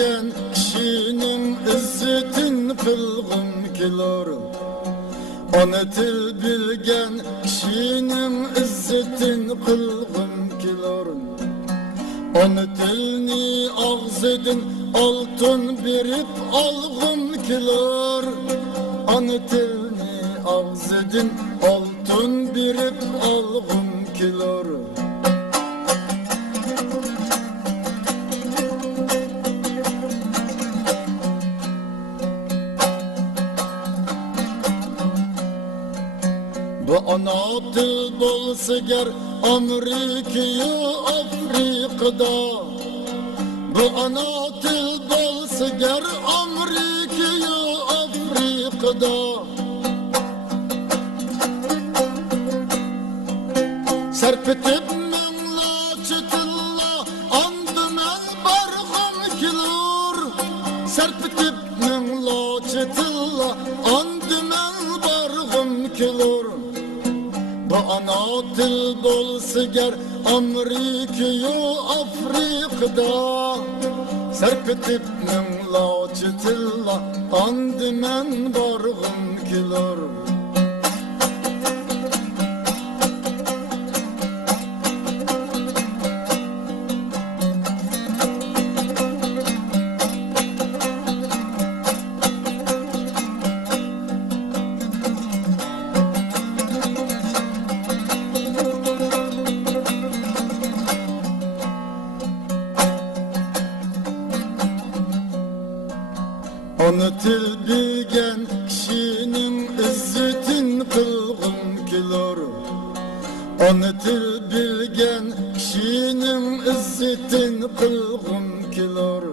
bilgen kişinin izzetin kılgın kilar. Ana til bilgen kişinin izzetin kılgın kilar. Ana tilni ağzedin altın birip algın kilar. Ana tilni ağzedin altın birip algın kilar. Bu ana til bolsa ger Amerika'yı Afrika'da. Bu ana til bolsa ger Amerika'yı Afrika'da. Serpetip minla çıtılla andım el bargım kilur. Serpetip minla çıtılla andım el bargım kilur. Bu ana til bolsa ger Amerika'yı Afrika'da. Serpetip minla çıtılla andım el bargım kilur. Ana til bilgen kişinin izzetin kılgın kilar. Ana til bilgen kişinin izzetin kılgın kilar.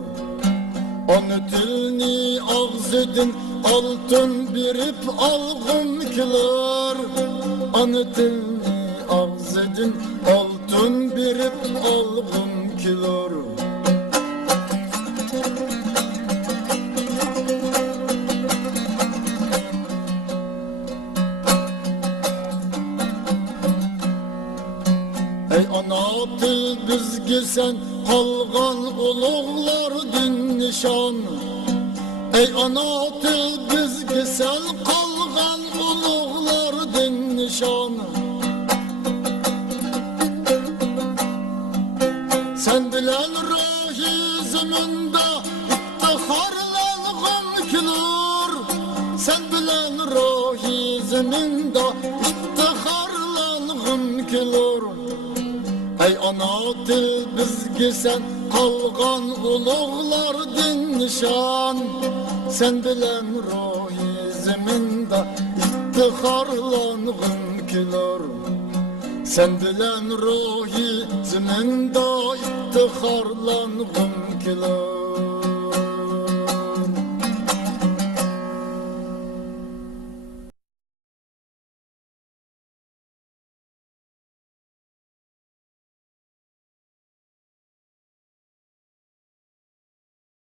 Ana tilni ağzedin altın birip algın kilar. Ana tilni ağzedin altın birip algın kilar. Ey ana til bizge sen kalgan ulug'lar din nishon. Ey ana til bizge sen kalgan ulug'lar din nishon. Sen bilen ruhi zeminde iftiharlanğım kilur. Sen bilen ruhi zeminde iftiharlanğım kilur. Ey ana til bizge sen kalgan ulug'lar din nishon. Sen bilen ruhi zeminde iftiharlanğım kilur. Sen bilen ruhi zeminde iftiharlanğım kilur.